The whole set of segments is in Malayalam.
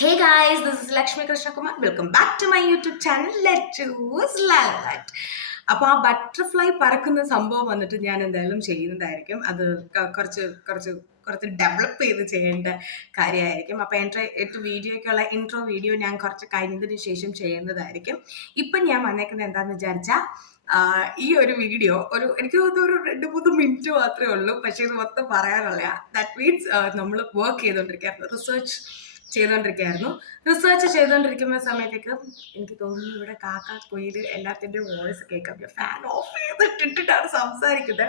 Hey guys, this is Lakshmi Krishna Kumar. Welcome back to my YouTube channel. Let's choose Lalat. അപ്പോൾ ആ ബട്ടർഫ്ലൈ പറക്കുന്ന സംഭവം വന്നിട്ട് ഞാൻ എന്തായാലും ചെയ്യുന്നതായിരിക്കും. അത് കുറച്ച് കുറച്ച് കുറച്ച് ഡെവലപ്പ് ചെയ്ത് ചെയ്യേണ്ട കാര്യമായിരിക്കും. അപ്പോൾ എൻ്റെ വീഡിയോയ്ക്കുള്ള ഇൻട്രോ വീഡിയോ ഞാൻ കുറച്ച് കഴിഞ്ഞതിന് ശേഷം ചെയ്യുന്നതായിരിക്കും. ഇപ്പം ഞാൻ വന്നേക്കുന്നത് എന്താണെന്ന് വിചാരിച്ചാൽ ഈ ഒരു വീഡിയോ എനിക്ക് തോന്നുന്നു ഒരു 2-3 മിനിറ്റ് മാത്രമേ ഉള്ളൂ. പക്ഷേ ഇത് മൊത്തം പറയാനുള്ള ദാറ്റ് മീൻസ് നമ്മൾ വർക്ക് ചെയ്തുകൊണ്ടിരിക്കുകയായിരുന്നു, റിസർച്ച് ചെയ്തുകൊണ്ടിരിക്കുന്ന സമയത്തേക്ക് എനിക്ക് തോന്നുന്നു ഇവിടെ കാക്ക കൊയില് എല്ലാത്തിൻ്റെയും വോയിസ് കേൾക്കാം. ഫാൻ ഓഫ് ചെയ്തിട്ടിട്ടാണ് സംസാരിക്കുന്നത്.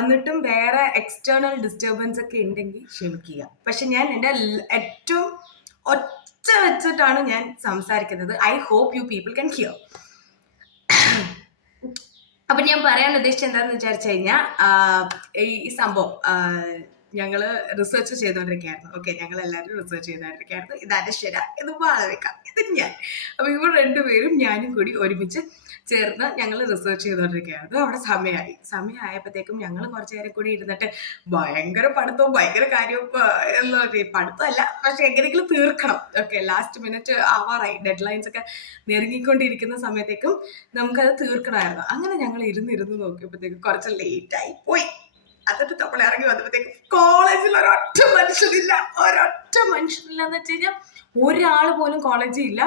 എന്നിട്ടും വേറെ എക്സ്റ്റേണൽ ഡിസ്റ്റർബൻസ് ഒക്കെ ഉണ്ടെങ്കിൽ ക്ഷമിക്കുക. പക്ഷെ ഞാൻ എൻ്റെ ഏറ്റവും ഒച്ച വെച്ചിട്ടാണ് ഞാൻ സംസാരിക്കുന്നത്. I hope you people can hear. അപ്പൊ ഞാൻ പറയാൻ ഉദ്ദേശിച്ചത് എന്താണെന്ന് വിചാരിച്ചു കഴിഞ്ഞാൽ ഈ സംഭവം ഞങ്ങൾ റിസർച്ച് ചെയ്തുകൊണ്ടിരിക്കുകയായിരുന്നു. ഓക്കെ, ഞങ്ങൾ എല്ലാവരും റിസർച്ച് ചെയ്തുകൊണ്ടിരിക്കുകയായിരുന്നു. ഇത് അനശ്വര, ഇത് മാളവിക, ഇത് ഞാൻ. അപ്പൊ ഇവർ രണ്ടുപേരും ഞാനും കൂടി ഒരുമിച്ച് ചേർന്ന് ഞങ്ങൾ റിസർച്ച് ചെയ്തുകൊണ്ടിരിക്കുകയായിരുന്നു. അവിടെ സമയമായപ്പോഴത്തേക്കും ഞങ്ങൾ കുറച്ചു നേരം കൂടി ഇരുന്നിട്ട് ഭയങ്കര പഠിത്തവും ഭയങ്കര കാര്യവും പഠിത്തമല്ല, പക്ഷെ എങ്ങനെയെങ്കിലും തീർക്കണം. ഓക്കെ, ലാസ്റ്റ് മിനിറ്റ് ആവാറായി, ഡെഡ് ലൈൻസ് ഒക്കെ നെരുങ്ങിക്കൊണ്ടിരിക്കുന്ന സമയത്തേക്കും നമുക്കത് തീർക്കണമായിരുന്നു. അങ്ങനെ ഞങ്ങൾ ഇരുന്ന് നോക്കിയപ്പോഴത്തേക്കും കുറച്ച് ലേറ്റായി പോയി. എന്നിട്ട് നമ്മൾ ഇറങ്ങി വന്നപ്പോഴത്തേക്കും കോളേജിൽ ഒരൊറ്റ മനുഷ്യനില്ല എന്ന് വെച്ച് കഴിഞ്ഞാൽ ഒരാൾ പോലും കോളേജിൽ ഇല്ല.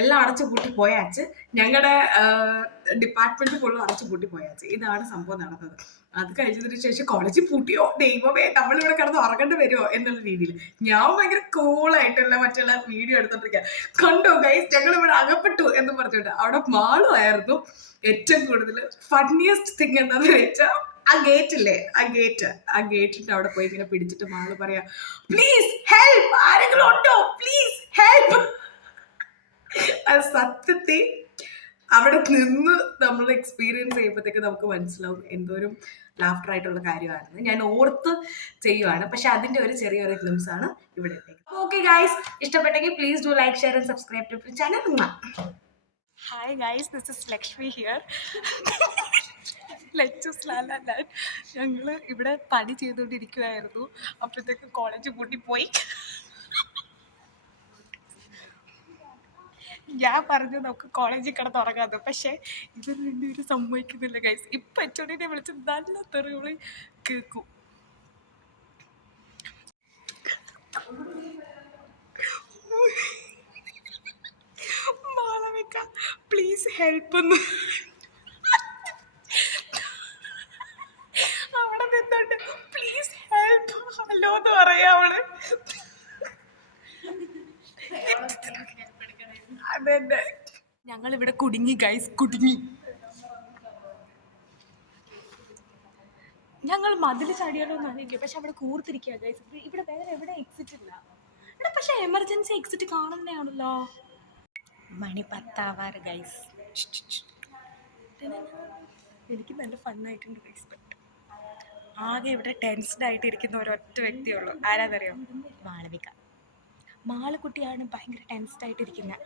എല്ലാം അടച്ചു പൂട്ടി പോയാച്ച്. ഞങ്ങളുടെ ഡിപ്പാർട്ട്മെന്റ് ഫുള്ളും അടച്ചു പൂട്ടി പോയാച്ച്. ഇതാണ് സംഭവം നടന്നത്. അത് കഴിഞ്ഞതിന് ശേഷം കോളേജിൽ പൂട്ടിയോ ദൈവമേ, നമ്മളിവിടെ കിടന്ന് ഉറങ്ങേണ്ടി വരുമോ എന്നുള്ള രീതിയിൽ ഞാൻ ഭയങ്കര കൂളായിട്ടുള്ള മറ്റുള്ള വീഡിയോ എടുത്തോണ്ടിരിക്കുക. കണ്ടോ ഗൈസ്, ഞങ്ങൾ ഇവിടെ അകപ്പെട്ടു എന്ന് പറഞ്ഞിട്ട് അവിടെ മാളുമായിരുന്നു ഏറ്റവും കൂടുതൽ ഫണ്ണിയസ്റ്റ് തിങ് എന്താണെന്ന് വെച്ചാൽ ആ ഗേറ്റിന്റെ അവിടെ പോയി ഇങ്ങനെ പിടിച്ചിട്ട് മാള് പറയാ, പ്ലീസ് ഹെൽപ്പ്, ആരെങ്കിലും ഉണ്ടോ, പ്ലീസ് ഹെൽപ്പ്. അത് സത്യത്തിൽ അവിടെ നിന്ന് നമ്മൾ എക്സ്പീരിയൻസ് ചെയ്യുമ്പോഴത്തേക്ക് നമുക്ക് മനസ്സിലാവും എന്തോരം ലാഫ്റ്റർ ആയിട്ടുള്ള കാര്യമാണെന്ന്. ഞാൻ ഓർത്ത് ചെയ്യുവാണ്, പക്ഷെ അതിന്റെ ഒരു ചെറിയൊരു ഗ്ലിംസ് ആണ് ഇവിടെ. ഓക്കെ ഗൈസ്, ഇഷ്ടപ്പെട്ടെങ്കിൽ please do like, share and subscribe to channel. Hi guys, this is Lakshmi here. ഞങ്ങൾ ഇവിടെ പണി ചെയ്തുകൊണ്ടിരിക്കുമായിരുന്നു. അപ്പോഴത്തേക്ക് കോളേജ് പൂട്ടിപ്പോയി. ഞാൻ പറഞ്ഞു നമുക്ക് കോളേജിൽ കിടന്ന് ഉറങ്ങാതെ, പക്ഷെ ഇവർ രണ്ടുപേരും സമ്മതിക്കുന്നില്ല ഗൈസ്. ഇപ്പം അച്ചോടിനെ വിളിച്ച് നല്ല തെറിവിളി കേൾക്കും. മാളവിക പ്ലീസ് ഹെൽപ്പ് എന്ന് അവിടെ നിന്നോണ്ട് പ്ലീസ് ഹെൽപ്പ് ഹലോ എന്ന് പറയാ അവള്. അതെ, ഞങ്ങളിവിടെ കുടുങ്ങി ഗൈസ്, കുടുങ്ങി. ഞങ്ങൾ മതിൽ ചാടിയാലോ എന്ന് അറിയിക്കുക, പക്ഷെ അവിടെ കൂർത്തിരിക്കുക ഗൈസ്. ഇവിടെ വേറെ എവിടെ എക്സിറ്റ് ഇല്ല. ഇവിടെ പക്ഷെ എമർജൻസി എക്സിറ്റ് കാണുന്നതാണല്ലോ. മണി 10 ഗൈസ്. എനിക്ക് നല്ല ഫണ്ണായിട്ടുണ്ട് ഗൈസ്. ബട്ട് ആകെ ഇവിടെ ടെൻസ്ഡ് ആയിട്ടിരിക്കുന്ന ഒരൊറ്റ വ്യക്തിയുള്ളൂ. ആരാന്നറിയോ? മാളവിക. മാളക്കുട്ടിയാണ് ഭയങ്കര ടെൻസ്ഡ് ആയിട്ടിരിക്കുന്നത്.